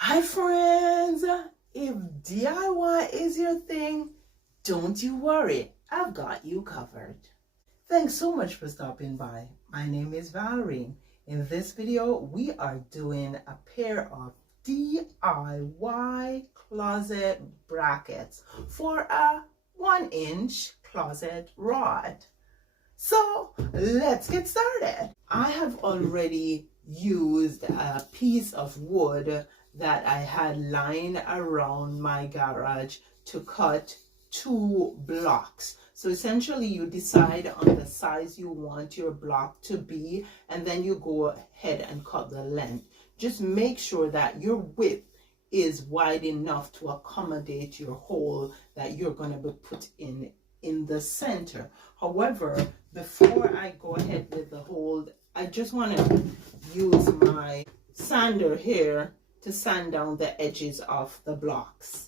Hi friends, if DIY is your thing, don't you worry, I've got you covered. Thanks so much for stopping by. My name is Valerie. In this video, we are doing a pair of DIY closet brackets for a 1-inch closet rod. So let's get started. I have already used a piece of wood that I had lying around my garage to cut 2 blocks. So essentially you decide on the size you want your block to be, and then you go ahead and cut the length. Just make sure that your width is wide enough to accommodate your hole that you're going to be put in the center. However, before I go ahead with the hole, I just want to use my sander here to sand down the edges of the blocks.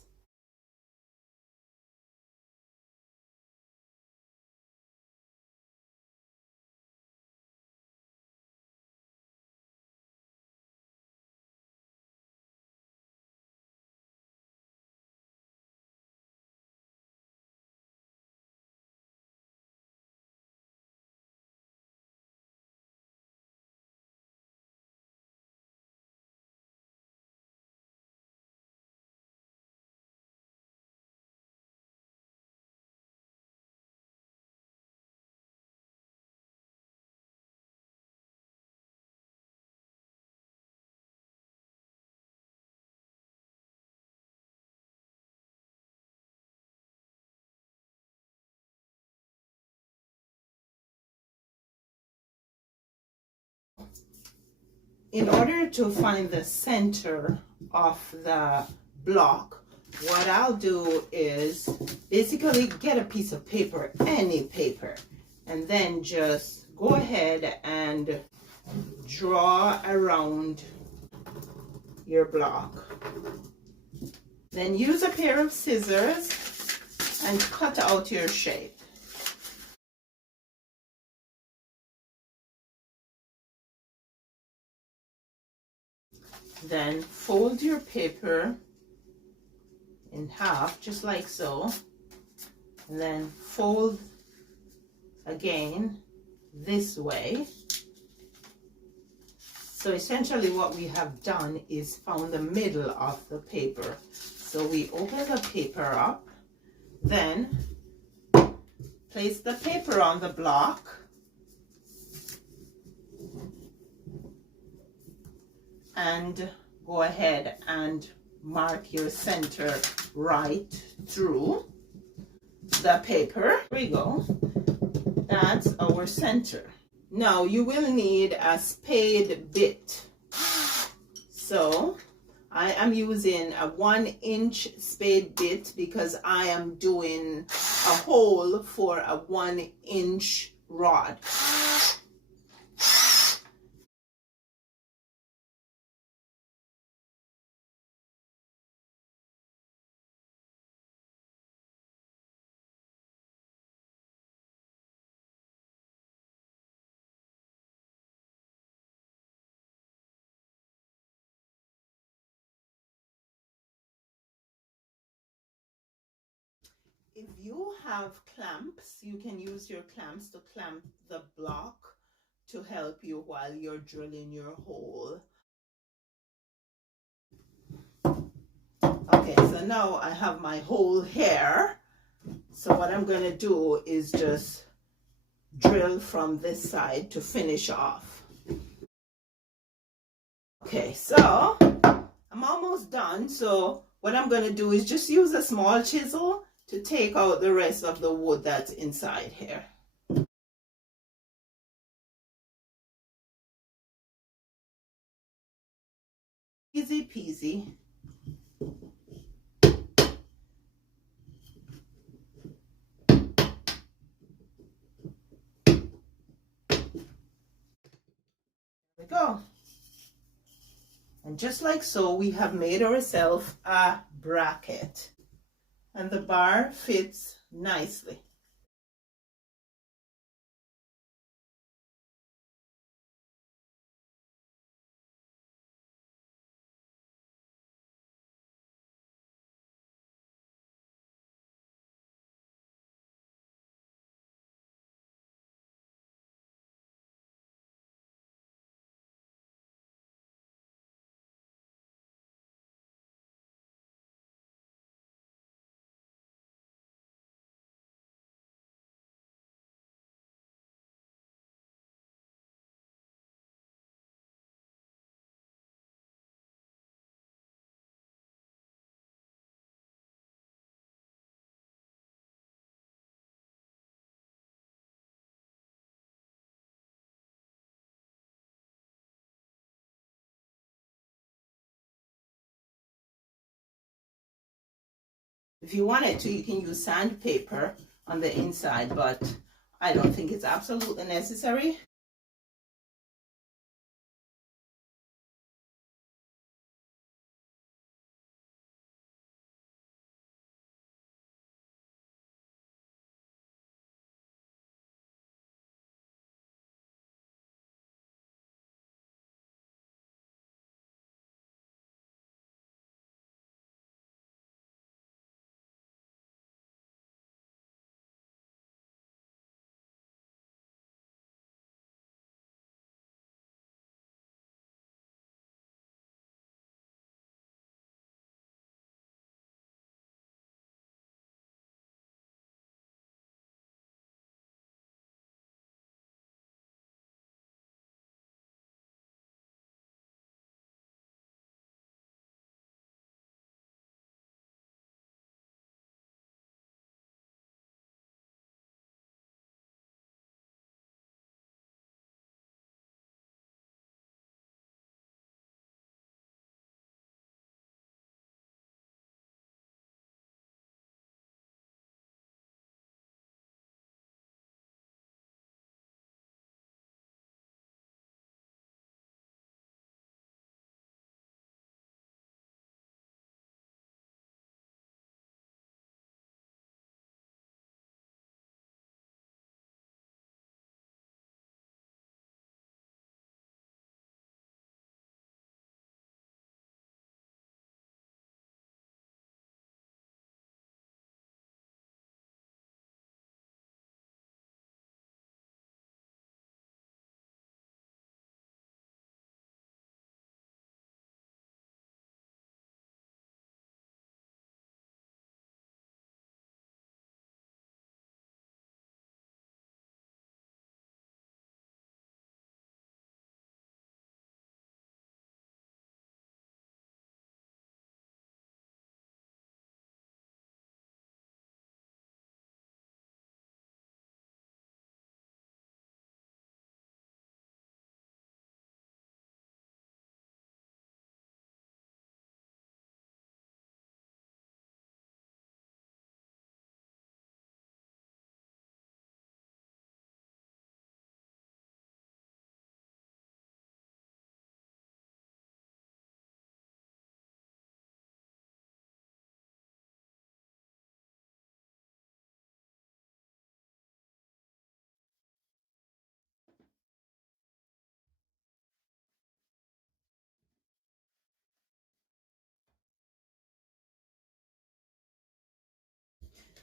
In order to find the center of the block, what I'll do is basically get a piece of paper, any paper, and then just go ahead and draw around your block. Then use a pair of scissors and cut out your shape. Then fold your paper in half, just like so, and then fold again this way. So essentially what we have done is found the middle of the paper. So we open the paper up, then place the paper on the block, and go ahead and mark your center right through the paper. There we go. That's our center. Now you will need a spade bit. So I am using a 1-inch spade bit because I am doing a hole for a 1-inch rod. If you have clamps, you can use your clamps to clamp the block to help you while you're drilling your hole. Okay, so now I have my hole here. So what I'm going to do is just drill from this side to finish off. Okay, so I'm almost done. So what I'm going to do is just use a small chisel to take out the rest of the wood that's inside here. Easy peasy. There we go. And just like so, we have made ourselves a bracket. And the bar fits nicely. If you wanted to, you can use sandpaper on the inside, but I don't think it's absolutely necessary.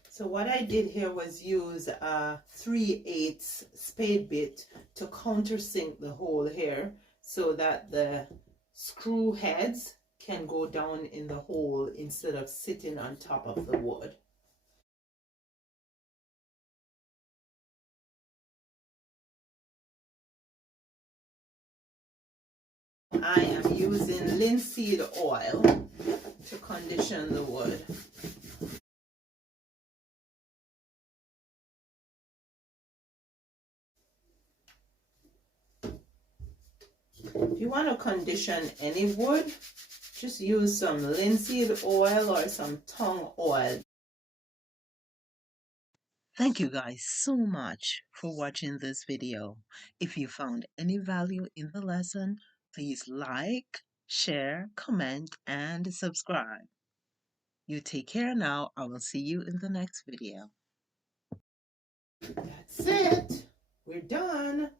So what I did here was use a 3/8 spade bit to countersink the hole here so that the screw heads can go down in the hole instead of sitting on top of the wood. I am using linseed oil to condition the wood. If you want to condition any wood, just use some linseed oil or some tung oil. Thank you guys so much for watching this video. If you found any value in the lesson, please like, share, comment, and subscribe. You take care now. I will see you in the next video. That's it. We're done.